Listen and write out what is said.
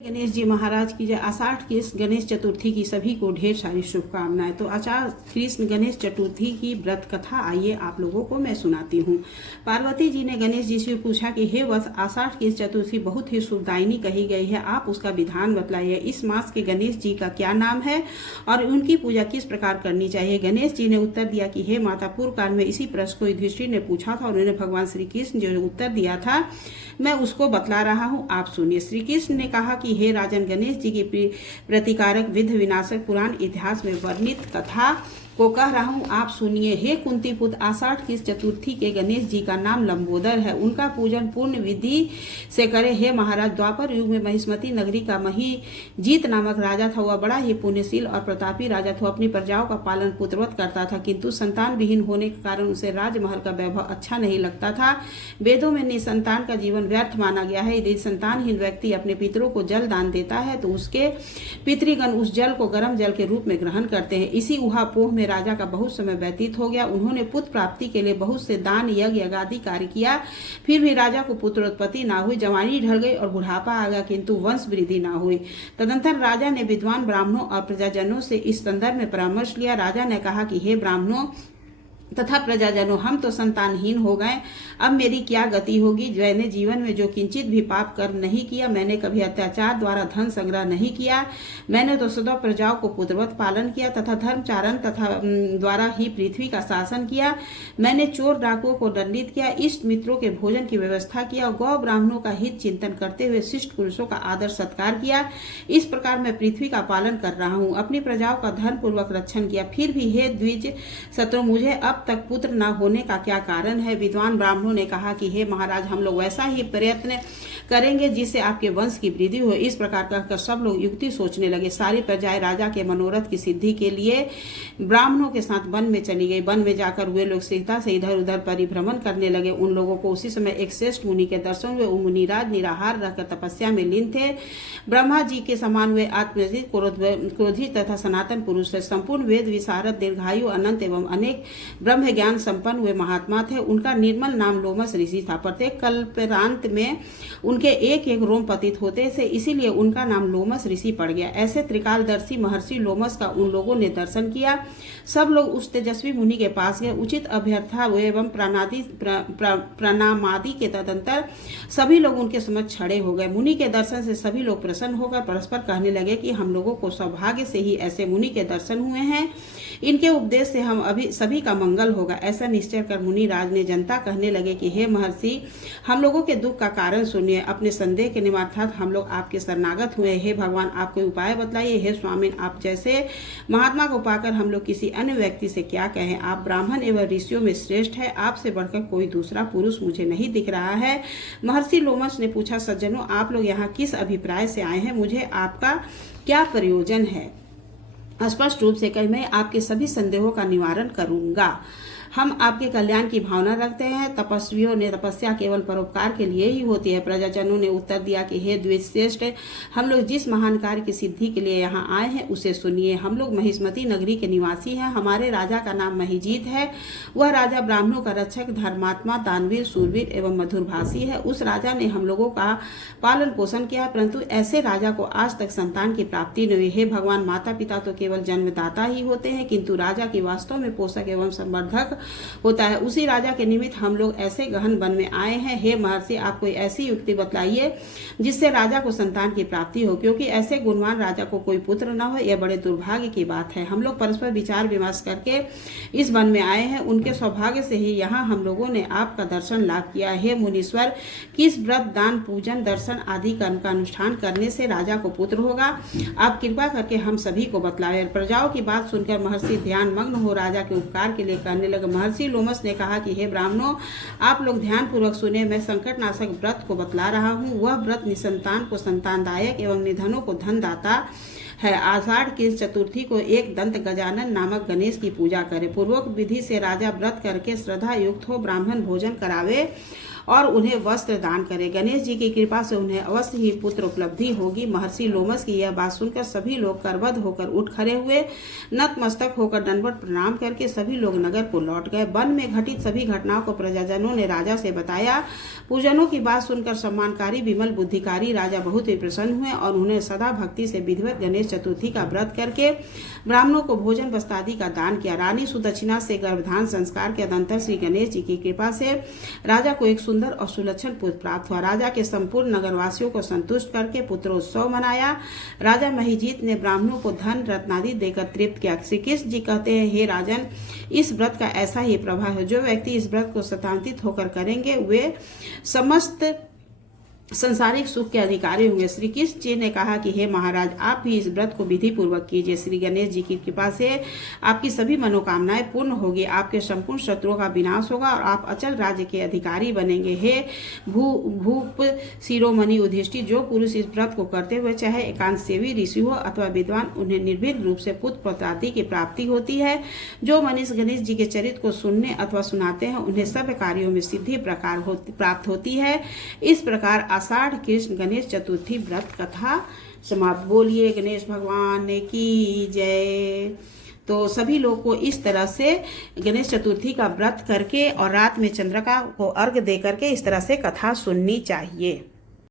गणेश जी महाराज की जय। आषाढ़ की इस गणेश चतुर्थी की सभी को ढेर सारी शुभकामनाएं। तो आचार्य कृष्ण गणेश चतुर्थी की व्रत कथा आइए आप लोगों को मैं सुनाती हूँ। पार्वती जी ने गणेश जी से पूछा कि हे वत्स, आषाढ़ की इस चतुर्थी बहुत ही शुभदायिनी कही गई है, आप उसका विधान बतलाइए। इस मास के गणेश जी का क्या नाम है और उनकी पूजा किस प्रकार करनी चाहिए। गणेश जी ने उत्तर दिया कि हे माता, पूर्व काल में इसी प्रश्न को युधिष्ठिर ने पूछा था और उन्होंने भगवान श्री कृष्ण जो उत्तर दिया था मैं उसको बतला रहा हूँ, आप सुनिए। श्री कृष्ण ने कहा कि हे राजन, गणेश जी की प्रतिकारक विध विनाशक पुराण इतिहास में वर्णित कथा को कह रहा हूँ, आप सुनिए। हे कुंती पुत्र, आषाढ़ की चतुर्थी के गणेश जी का नाम लंबोदर है, उनका पूजन पूर्ण विधि से करे। हे महाराज, द्वापर युग में महिष्मती नगरी का महीजीत नामक राजा था। वह बड़ा ही पुण्यशील और प्रतापी राजा था। अपनी प्रजाओं का पालन पुत्रवत करता था, किंतु संतान विहीन होने के कारण उसे राजमहल का वैभव अच्छा नहीं लगता था। वेदों में निसंतान का जीवन व्यर्थ माना गया है। यदि संतानहीन व्यक्ति अपने पितरों को जल दान देता है तो उसके पितृगण उस जल को गर्म जल के रूप में ग्रहण करते हैं। इसी उहापोह में राजा का बहुत समय व्यतीत हो गया। उन्होंने पुत्र प्राप्ति के लिए बहुत से दान यज्ञ आदि कार्य किया, फिर भी राजा को पुत्रोत्पत्ति ना हुई। जवानी ढल गई और बुढ़ापा आ गया, किंतु वंश वृद्धि ना हुई। तदंतर राजा ने विद्वान ब्राह्मणों और प्रजाजनों से इस संदर्भ में परामर्श लिया। राजा ने कहा कि हे ब्राह्मणों तथा प्रजाजनों, हम तो संतानहीन हो गए, अब मेरी क्या गति होगी। मैंने जीवन में जो किंचित भी पाप कर नहीं किया, मैंने कभी अत्याचार द्वारा धन संग्रह नहीं किया, मैंने तो सदा प्रजाओं को पुत्रवत पालन किया तथा धर्मचारण तथा द्वारा ही पृथ्वी का शासन किया। मैंने चोर डाकुओं को दंडित किया, इष्ट मित्रों के भोजन की व्यवस्था किया, गौ ब्राह्मणों का हित चिंतन करते हुए शिष्ट पुरुषों का आदर सत्कार किया। इस प्रकार मैं पृथ्वी का पालन कर रहा हूँ, अपनी प्रजाओं का धर्म पूर्वक रक्षण किया। फिर भी हे द्विज शत्रु, मुझे अब तक पुत्र न होने का क्या कारण है। विद्वान ब्राह्मणों ने कहा कि हे महाराज, हम लोग वैसा ही प्रयत्न करेंगे जिससे आपके वंश की वृद्धि हो। इस प्रकार कहकर सब लोग युक्ति सोचने लगे। सारी प्रजाएं राजा के मनोरथ की सिद्धि के लिए ब्राह्मणों के साथ वन में चली गई। वन में जाकर वे लोग सीता से इधर उधर परिभ्रमण करने लगे। उन लोगों को उसी समय एक श्रेष्ठ मुनि के दर्शन हुए। वो मुनिराज निराहार रहकर तपस्या में लीन थे। ब्रह्मा जी के समान वे आत्मजित क्रोधित तथा सनातन पुरुष थे। संपूर्ण वेद विशारद, दीर्घायु, अनंत एवं अनेक ब्रह्म ज्ञान संपन्न हुए महात्मा थे। उनका निर्मल नाम लोमस ऋषि था। प्रत्येक कल्पांत में उनके एक एक रोम पतित होते थे, इसीलिए उनका नाम लोमस ऋषि पड़ गया। ऐसे त्रिकालदर्शी महर्षि लोमस का उन लोगों ने दर्शन किया। सब लोग उस तेजस्वी मुनि के पास गए। उचित अभ्यर्था एवं प्रणामादि के तदंतर सभी लोग उनके समक्ष खड़े हो गए। मुनि के दर्शन से सभी लोग प्रसन्न होकर परस्पर कहने लगे कि हम लोगों को सौभाग्य से ही ऐसे मुनि के दर्शन हुए हैं, इनके उपदेश से हम अभी सभी का मंगल होगा। ऐसा निश्चय कर मुनि राज ने जनता कहने लगे कि हे महर्षि, हम लोगों के दुख का कारण सुनिए। अपने संदेह के निमित्त हम लोग आपके शरणागत हुए। हे भगवान, आप कोई उपाय बतलाइए। हे स्वामी, आप जैसे महात्मा को पाकर हम लोग किसी अन्य व्यक्ति से क्या कहें। आप ब्राह्मण एवं ऋषियों में श्रेष्ठ है, आपसे बढ़कर कोई दूसरा पुरुष मुझे नहीं दिख रहा है। महर्षि लोमस ने पूछा, सज्जनों, आप लोग यहाँ किस अभिप्राय से आए हैं, मुझे आपका क्या प्रयोजन है। स्पष्ट रूप से कही, मैं आपके सभी संदेहों का निवारण करूंगा। हम आपके कल्याण की भावना रखते हैं। तपस्वियों ने तपस्या केवल परोपकार के लिए ही होती है। प्रजाजनों ने उत्तर दिया कि हे द्विजश्रेष्ठ, हम लोग जिस महान कार्य की सिद्धि के लिए यहाँ आए हैं उसे सुनिए। हम लोग महिष्मती नगरी के निवासी हैं। हमारे राजा का नाम महीजीत है। वह राजा ब्राह्मणों का रक्षक, धर्मात्मा, दानवीर, सूरवीर एवं मधुरभाषी है। उस राजा ने हम लोगों का पालन पोषण किया, परंतु ऐसे राजा को आज तक संतान की प्राप्ति नहीं हुई। हे भगवान, माता पिता तो केवल जन्मदाता ही होते हैं, किंतु राजा की वास्तव में पोषक एवं संवर्धक होता है। उसी राजा के निमित्त हम लोग ऐसे गहन वन में आए हैं। हे महर्षि, आप कोई ऐसी युक्ति बतलाइए जिससे राजा को संतान की प्राप्ति हो, क्योंकि ऐसे गुणवान राजा को कोई पुत्र न हो, यह बड़े दुर्भाग्य की बात है। हम लोग परस्पर विचार विमर्श करके इस वन में आए हैं। उनके सौभाग्य से ही यहाँ हम लोगों ने आपका दर्शन लाभ किया। हे मुनीश्वर, किस व्रत, दान, पूजन, दर्शन आदि कर्म का अनुष्ठान करने से राजा को पुत्र होगा, आप कृपा करके हम सभी को बतलाए। प्रजाओं की बात सुनकर महर्षि ध्यान मग्न हो राजा के उपकार के लिए कहने लगे। महर्षि लोमस ने कहा कि हे ब्राह्मणों, आप लोग ध्यान पूर्वक सुने। मैं संकटनाशक व्रत को बतला रहा हूँ। वह व्रत निसंतान को संतानदायक एवं निधनों को धनदाता है। आषाढ़ की चतुर्थी को एक दंत गजानन नामक गणेश की पूजा करे। पूर्वक विधि से राजा व्रत करके श्रद्धा युक्त हो ब्राह्मण भोजन करावे और उन्हें वस्त्र दान करें। गणेश जी की कृपा से उन्हें अवश्य ही पुत्र उपलब्धि होगी। महर्षि लोमस की यह बात सुनकर सभी लोग करबद्ध होकर उठ खड़े हुए। नतमस्तक होकर दंडवत प्रणाम करके सभी लोग नगर को लौट गए। वन में घटित सभी घटनाओं को प्रजाजनों ने राजा से बताया। पूजनों की बात सुनकर सम्मानकारी विमल बुद्धिकारी राजा बहुत ही प्रसन्न हुए और उन्हें सदा भक्ति से विधिवत गणेश चतुर्थी का व्रत करके ब्राह्मणों को भोजन वस्त्र आदि का दान किया। रानी सुदक्षिणा से गर्भधान संस्कार के अनंतर श्री गणेश जी की कृपा से राजा को एक सुंदर और सुलक्षण पुत्र प्राप्त हुआ। राजा के संपूर्ण नगरवासियों को संतुष्ट करके पुत्रोत्सव मनाया। राजा महिजीत ने ब्राह्मणों को धन रत्नादि देकर तृप्त किया। श्री कृष्ण जी कहते हैं, हे राजन, इस व्रत का ऐसा ही प्रभाव है। जो व्यक्ति इस व्रत को सत्यान्वित होकर करेंगे वे समस्त संसारिक सुख के अधिकारी होंगे। श्री कृष्ण जी ने कहा कि हे महाराज, आप भी इस व्रत को विधि पूर्वक कीजिए। श्री गणेश जी की कृपा से आपकी सभी मनोकामनाएं पूर्ण होगी। आपके संपूर्ण शत्रुओं का विनाश होगा और आप अचल राज्य के अधिकारी बनेंगे। हे भूप शिरोमणि युधिष्ठिर, जो पुरुष इस व्रत को करते हुए चाहे एकांत सेवी ऋषि हो अथवा विद्वान, उन्हें निर्भीक रूप से पुत्र पौत्रादि की प्राप्ति होती है। जो मनुष्य गणेश जी के चरित्र को सुनने अथवा सुनाते हैं उन्हें सब कार्यों में सिद्धि प्राप्त होती है। इस प्रकार आषाढ़ कृष्ण गणेश चतुर्थी व्रत कथा समाप्त। बोलिए गणेश भगवान की जय। तो सभी लोग को इस तरह से गणेश चतुर्थी का व्रत करके और रात में चंद्रिका को अर्घ दे करके इस तरह से कथा सुननी चाहिए।